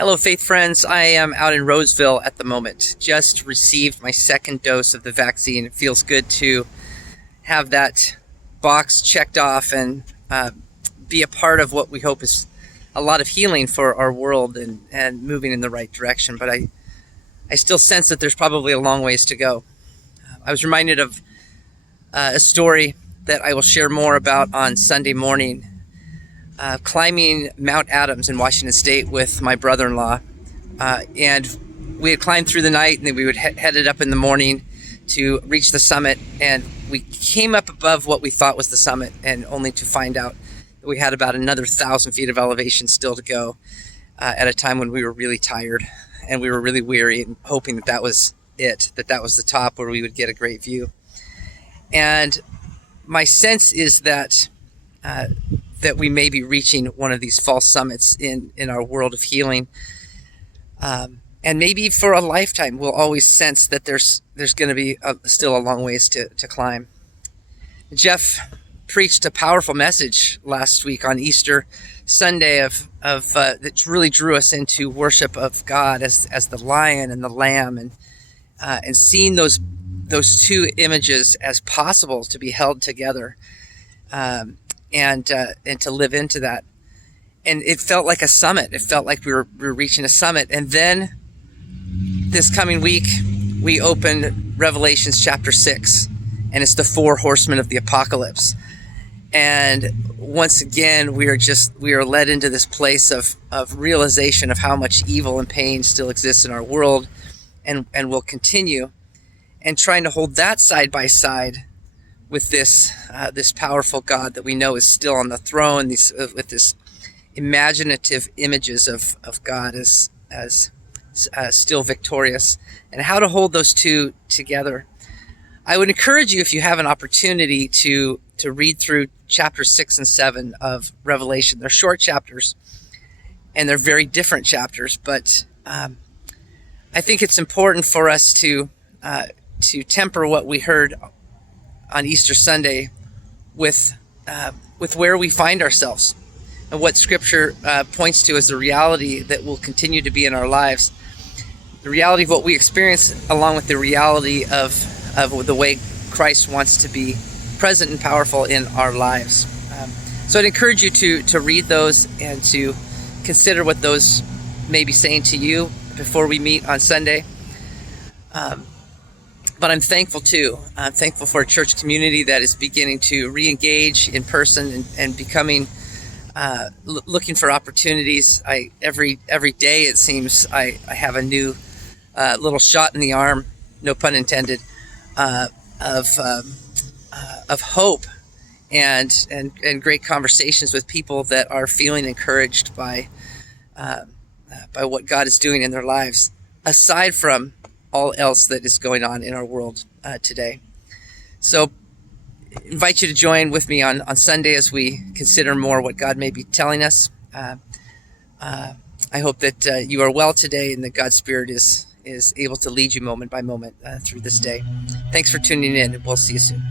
Hello, faith friends. I am out in Roseville at the moment. Just received my second dose of the vaccine. It feels good to have that box checked off and be a part of what we hope is a lot of healing for our world and moving in the right direction. But I still sense that there's probably a long ways to go. I was reminded of a story that I will share more about on Sunday morning. Climbing Mount Adams in Washington State with my brother-in-law, and we had climbed through the night, and then we would headed up in the morning to reach the summit, and we came up above what we thought was the summit, and only to find out that we had about another 1,000 feet of elevation still to go at a time when we were really tired and we were really weary, and hoping that that was it, that was the top where we would get a great view. And my sense is that that we may be reaching one of these false summits in our world of healing. And maybe for a lifetime, we'll always sense that there's going to be still a long ways to climb. Jeff preached a powerful message last week on Easter Sunday that really drew us into worship of God as the lion and the lamb, and seeing those two images as possible to be held together. And to live into that. And it felt like a summit. It felt like we were reaching a summit. And then this coming week, we opened Revelations chapter 6, and it's the 4 horsemen of the apocalypse. And once again, we are led into this place of realization of how much evil and pain still exists in our world and will continue, and trying to hold that side by side with this powerful God that we know is still on the throne, with this imaginative images of God as still victorious, and how to hold those two together. I would encourage you, if you have an opportunity, to read through chapters 6 and 7 of Revelation. They're short chapters, and they're very different chapters, but I think it's important for us to temper what we heard on Easter Sunday with where we find ourselves and what Scripture points to as the reality that will continue to be in our lives, the reality of what we experience, along with the reality of the way Christ wants to be present and powerful in our lives. So I'd encourage you to read those and to consider what those may be saying to you before we meet on Sunday. But I'm thankful too. I'm thankful for a church community that is beginning to re-engage in person and becoming, looking for opportunities. Every day it seems I have a new little shot in the arm, no pun intended, of hope and great conversations with people that are feeling encouraged by what God is doing in their lives, aside from all else that is going on in our world today. So I invite you to join with me on Sunday as we consider more what God may be telling us. I hope that you are well today, and that God's Spirit is able to lead you moment by moment through this day. Thanks for tuning in, and we'll see you soon.